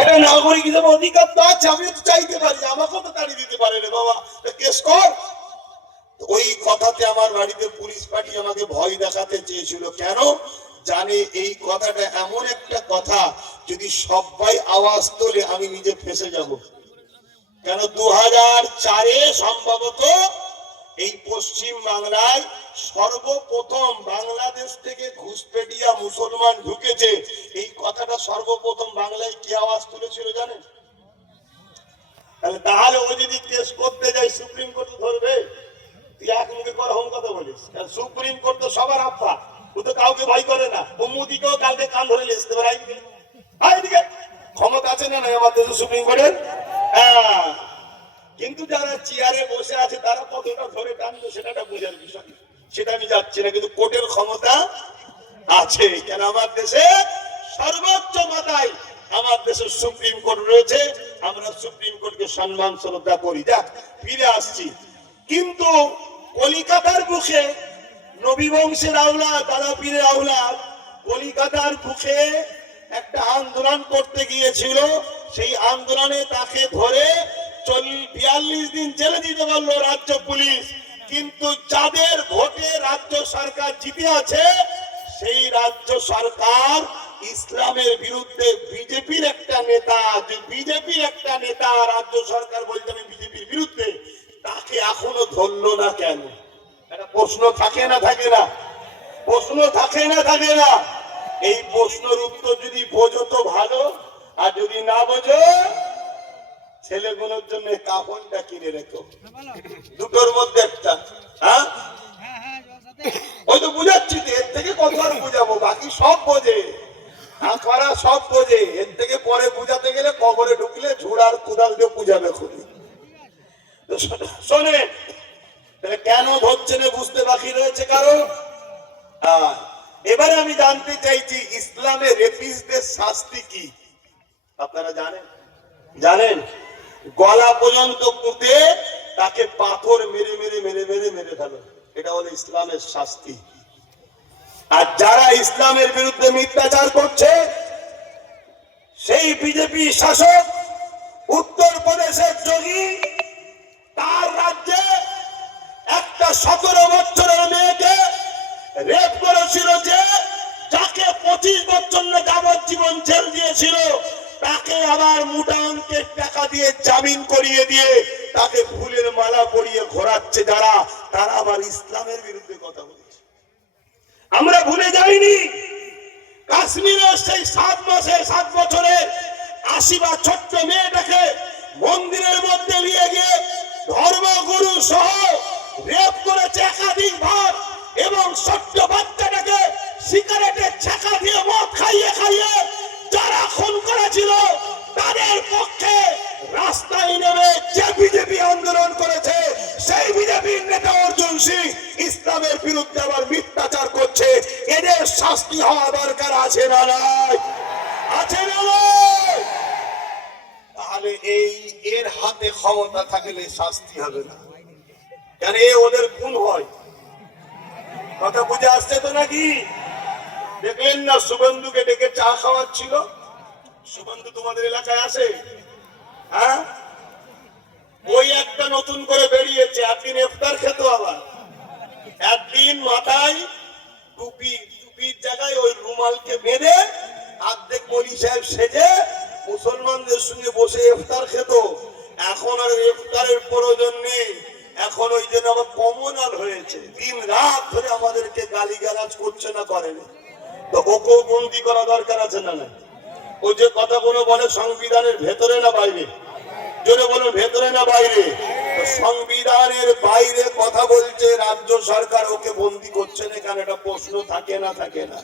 একটা নাগরিক হিসেবে অধিকার তো আছে তো চাইতে পারি আমাকেও তো তাড়িয়ে দিতে পারে রে বাবা। কেস কর। ওই কথাতে আমার বাড়িতে পুলিশ পার্টি আমাকে ভয় দেখাতে চেয়েছিল। কেন? জানে এই কথাটা এমন একটা কথা, যদি সবাই আওয়াজ তোলে আমি নিজে ফেসে যাব। কেন? দু হাজার চারে সম্ভবত এই পশ্চিম বাংলায় সর্বপ্রথম বাংলাদেশ থেকে ঘুষপেটিয়া মুসলমান ঢুকেছে। এই কথাটা সর্বপ্রথম বাংলায় কি আওয়াজ তুলেছিল জানেন? তাহলে ও যদি কেস করতে যায়, সুপ্রিম কোর্টে ধরবে। তুই এক মুখে কথা বলিস। সুপ্রিম কোর্ট তো সবার আপ্পা ও তো কাউকে ভয় করে না। ও মোদিকেও কালকে কান ধরে লিখতে পারে ক্ষমতা আছে না আমার দেশে সুপ্রিম কোর্টের? হ্যাঁ। কিন্তু যারা চেয়ারে বসে আছে, তারা কতটা ধরে টানবে সেটা বোঝার বিষয়। সেটা আমি যাচ্ছি না, কিন্তু কোর্টের ক্ষমতা আছে। কেন? আমার দেশে সর্বোচ্চ মাথায় আমার দেশের সুপ্রিম কোর্ট রয়েছে। আমরা সুপ্রিম কোর্টকে সম্মান, শ্রদ্ধা করি। যাক, ফিরে আসছি। কিন্তু কলিকাতার বুকে নবী বংশের আওলা দাদা পীরের আওলা কলিকাতার বুকে একটা আন্দোলন করতে গিয়েছিল। সেই আন্দোলনে তাকে ধরে বিয়াল্লিশ দিন জেলে দিতে পারল রাজ্য পুলিশ। কিন্তু যাদের ভোটে রাজ্য সরকার জিতে আছে, সেই রাজ্য সরকার ইসলামের বিরুদ্ধে বিজেপির একটা নেতা, যে বিজেপির একটা নেতা রাজ্য সরকার বলতে আমি বিজেপির বিরুদ্ধে, তাকে এখনও ধরলো না কেন? একটা প্রশ্ন থাকে না থাকে না? প্রশ্ন থাকে না থাকে না? এই প্রশ্নের উত্তর যদি বোঝো তো ভালো, আর যদি না বোঝো ছেলেগুলোর জন্য কাপড়টা কিনে রেখো। দুটোর মধ্যে একটা হ্যাঁ? ওই তো বুঝাচ্ছি এর থেকে কত আর বুঝাবো? বাকি সব বোঝে। আঁকড়া সব বোঝে। এর থেকে পরে বুঝাতে গেলে কবরে ঢুকলে ঝুড়ার কুদাল দিয়ে বুঝাবে খুবই শোনে- কেন ধরছে না বুঝতে বাকি রয়েছে কারণ? এবারে আমি জানতে চাইছি, ইসলামে রেপিসদের শাস্তি কি? আপনারা জানেন? জানেন? গলা পর্যন্ত পুঁতে তাকে পাথর মেরে মেরে মেরে মেরে মেরে ফেলো। এটা হলো ইসলামের শাস্তি। আর যারা ইসলামের বিরুদ্ধে মিথ্যাচার করছে, সেই বিজেপি শাসক উত্তর প্রদেশের যোগী, তার রাজ্যে একটা সতেরো বছরের মেয়েকে রেপ করেছিল যে, যাকে পঁচিশ বছর যাবজ্জীবন জেল দিয়েছিল। তাকে আবার মোটা অঙ্কের টাকা দিয়ে জামিন করিয়ে দিয়ে তাকে ফুলের মালা পরিয়ে ঘোরাচ্ছে যারা, তারা আবার ইসলামের বিরুদ্ধে কথা বলছে। আমরা ভুলে যাইনি কাশ্মীরের সেই সাত মাসে, সাত বছরের আশিবা ছোট্ট মেয়েটাকে মন্দিরের মধ্যে নিয়ে গিয়ে ধর্মগুরু সহ রেপ করেছে একাধিক ভাগ এবং ছোট্ট বাচ্চাটাকে সিগারেটের ছাকা দিয়ে যে বিজেপি আন্দোলন করেছে, সেই বিজেপির নেতা অর্জুন সিং ইসলামের বিরুদ্ধে আবার মিথ্যাচার করছে। এদের শাস্তি হওয়া দরকার আছে না নাই? আছে না তাহলে এই এর হাতে ক্ষমতা থাকলে শাস্তি হবে না। কেন এ ওদের খুন হয়? কথা বুঝে আসছে তো নাকি? দেখলেন না শুভেন্দুকে ডেকে চা খাওয়াচ্ছিল? শুভেন্দু তোমাদের এলাকায় আসে হ্যাঁ? ওই একটা নতুন করে বেরিয়েছে, একদিন ইফতার খেত আবার। একদিন মাথায় টুপি, টুপির জায়গায় ওই রুমালকে বেঁধে অর্ধেক মলি সাহেব সেজে মুসলমানদের সঙ্গে বসে ইফতার খেত। এখন আর ইফতারের প্রয়োজন নেই। এখন ওই জন্য আবার কমনাল হয়েছে। দিন রাত ধরে আমাদেরকে গালি করছে না করেনি তো ওকেও বন্দি করা দরকার আছে না না ও যে কথাগুলো বলে সংবিধানের ভেতরে না বাইরে? জোরে বলুন ভেতরে না বাইরে সংবিধানের বাইরে কথা বলছে রাজ্য সরকার, ওকে বন্দি করছে না এটা প্রশ্ন থাকে না থাকে না।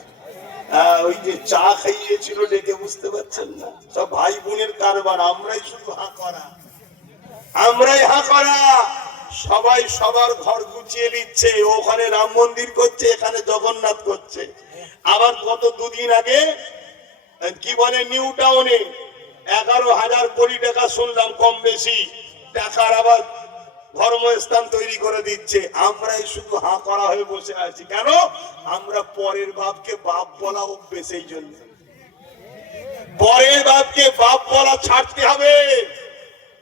ওই যে চা খাইয়েছিল ডেকে বুঝতে পারছেন না? সব ভাই বোনের কারবার, আমরাই শুধু হা করা। আমরাই হা করা। সবাই সবার ঘর গুছিয়ে নিচ্ছে। ওখানে রাম মন্দির করছে, এখানে জগন্নাথ করছে। আবার গত দুদিন আগে, কি বলে, নিউ টাউনে এগারো হাজার কোটি টাকা শুনলাম কম বেশি। টাকার আবার ধর্মস্থান তৈরি করে দিচ্ছে। আমরাই শুধু হা করা হয়ে বসে আছি। কেন? আমরা পরের বাপকে বাপ বলা অভ্যেস এই জন্য। পরের বাপকে বাপ বলা ছাড়তে হবে।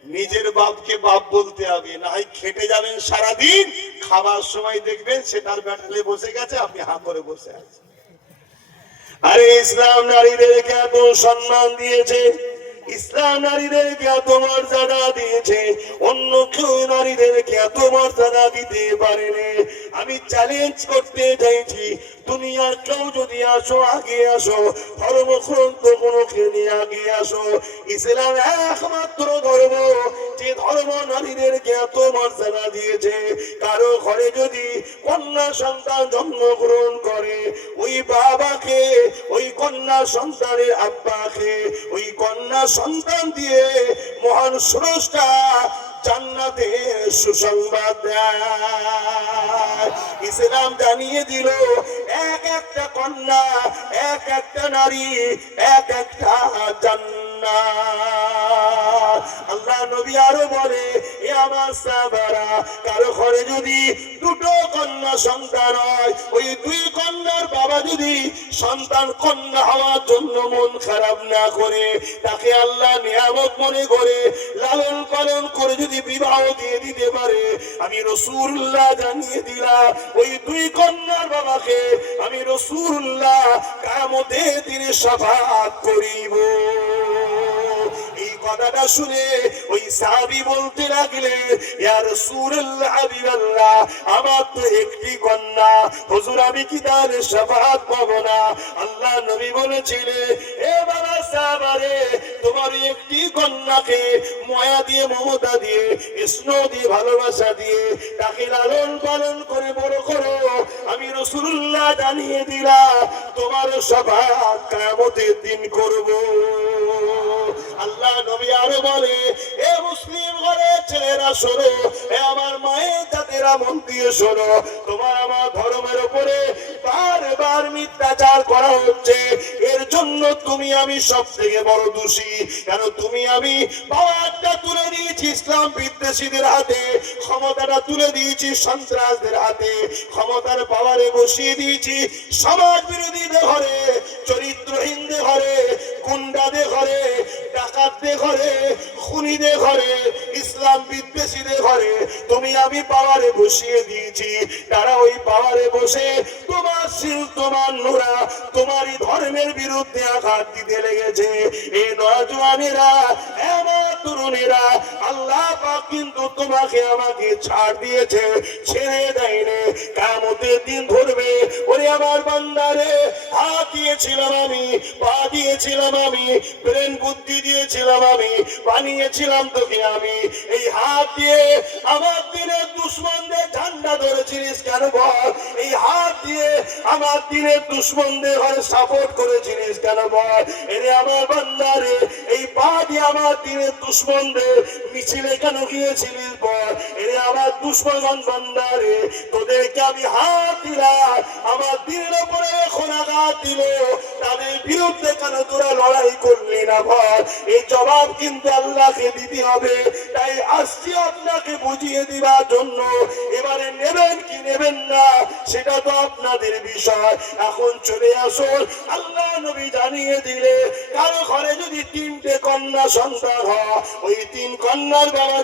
নিজের বাপকে বাপ বলতে হবে। নাই খেটে যাবেন সারাদিন, খাবার সময় দেখবেন সে তার ব্যাটালে বসে গেছে, আপনি হা করে বসে আছেন। আরে ইসলাম নারীদেরকে এত সম্মান দিয়েছে। ইসলাম নারীদেরকে এত মর্যাদা দিয়েছে, অন্য কেউ নারীদেরকে এত মর্যাদা দিতে পারেনি। আমি চ্যালেঞ্জ করতে চাইছি, দুনিয়ার কেউ যদি আসো, আগে আসো, ধর্মগ্রন্থ কোনো নিয়ে আগে আসো। ইসলাম একমাত্র ধর্ম, যে ধর্ম নারীদেরকে এত মর্যাদা দিয়েছে। কারও ঘরে যদি কন্যা সন্তান জন্মগ্রহণ করে, ওই বাবাকে, ওই কন্যা সন্তানের আব্বাকে, ওই কন্যা সন্তান দিয়ে মহান স্রষ্টা জান্নাতের সুসংবাদ দেয়। ইসলাম জানিয়ে দিল, এক একটা কন্যা, এক একটা নারী, এক একটা জান্নাত। আল্লাহ নবী আরও বলে, এ আমার সাহাবারা, কারও ঘরে যদি দুটো কন্যা সন্তান হয়, ওই দুই কন্যার বাবা যদি সন্তান কন্যা হওয়ার জন্য মন খারাপ না করে, তাকে আল্লাহ নিয়ামত মনে করে, লালন পালন করে যদি বিবাহ দিয়ে দিতে পারে, আমি রসুল্লাহ জানিয়ে দিলাম, ওই দুই কন্যার বাবাকে আমি রসুল্লাহ কামতে তিনি সাফাত করিব। কথাটা শুনে ওই সাহাবি বলতে লাগলে, ইয়া রাসূলুল্লাহ হাবিবাল্লাহ আমার তো একটি কন্যা, হুজুর, আমি কি তার শাফাআত পাবো না? আল্লাহ নবী বলেছিলেন, এ বাবা সাহাবারে তোমার একটি কন্যাকে ময়া দিয়ে, মমতা দিয়ে, স্নেহ দিয়ে, ভালোবাসা দিয়ে, তাকে লালন পালন করে, বড় করো। আমি রসুল্লাহ জানিয়ে দিলা তোমার শাফাআত কিয়ামতের দিন করব। আল্লাহ নবী আরও বলে, এ মুসলিম ঘরের ছেলেরা শোনো, এ আমার মায়ের জাতিরা মন দিয়ে শোনো, তোমার আমার ধর্মের উপরে বারবার মিথ্যাচার করা হচ্ছে। এর জন্য তুমি আমি সব থেকে বড় দোষী। কেন তুমি আমি পাওয়ারটা তুলে দিয়েছি ইসলাম বিদ্বেষীদের হাতে, ক্ষমতাটা তুলে দিয়েছি সন্ত্রাসদের হাতে, ক্ষমতার পাওয়ারে বসিয়ে দিয়েছি সমাজ বিরোধীদের ঘরে। ডাকাতদের ঘরে খুনিদের ঘরে, ইসলাম বিদ্বেষীদের ঘরে, তুমি আমি পাওয়ারে বসিয়ে দিয়েছি। তারা ওই পাওয়ারে বসে, তোমার শিল, তোমার নোরা তোমারই ধর্মের বিরুদ্ধে আঘাত দিতে লেগেছে। এই নজওয়ানেরা আমার তরুণেরা, আল্লাহ পাক কিন্তু তোমাকে আমাকে ছাড় দিয়েছে, ছেড়ে দেয়নি। কামতের দিন ধরবে, ওরে আমার বান্দারে, হাত দিয়েছিলাম আমি, পা দিয়েছিলাম আমি ব্রেন বুদ্ধি দিয়েছিলাম আমি বানিয়েছিলাম তোকে আমি। এই হাত দিয়ে আমার দিনের দুশ্মনদের ঝান্ডা ধরেছিলিস কেন বল? এই হাত দিয়ে আমার দিনের দুশ্মনদের ঘরে সাপোর্ট করেছিলিস কেন বল? এরে আমার বান্দারে এই পা দিয়ে আমার দিনের দুশ্মনদের মিছিলে কেন গিয়েছিলিস বল? এরে আমার দুশ্মন বান্দারে তোদেরকে আমি হাত দিলাম। আমার দিনের উপরে এখন আঘাত দিল। তাদের বিরুদ্ধে কেন তোরা লড়াই করলি না বল? এই জবাব কিন্তু আল্লাহকে দিতে হবে। তাই আসছি আপনাকে বুঝিয়ে দিবার জন্য এবারে নেবেন কি নেবেন না, সেটা তো আপনাদের বিষয়। এখন চলে আসুন, আল্লাহ নবী জানিয়ে দিলে, কারও ঘরে যদি তিনটে কন্যা সন্তান হয়, ওই তিন কন্যার বাবা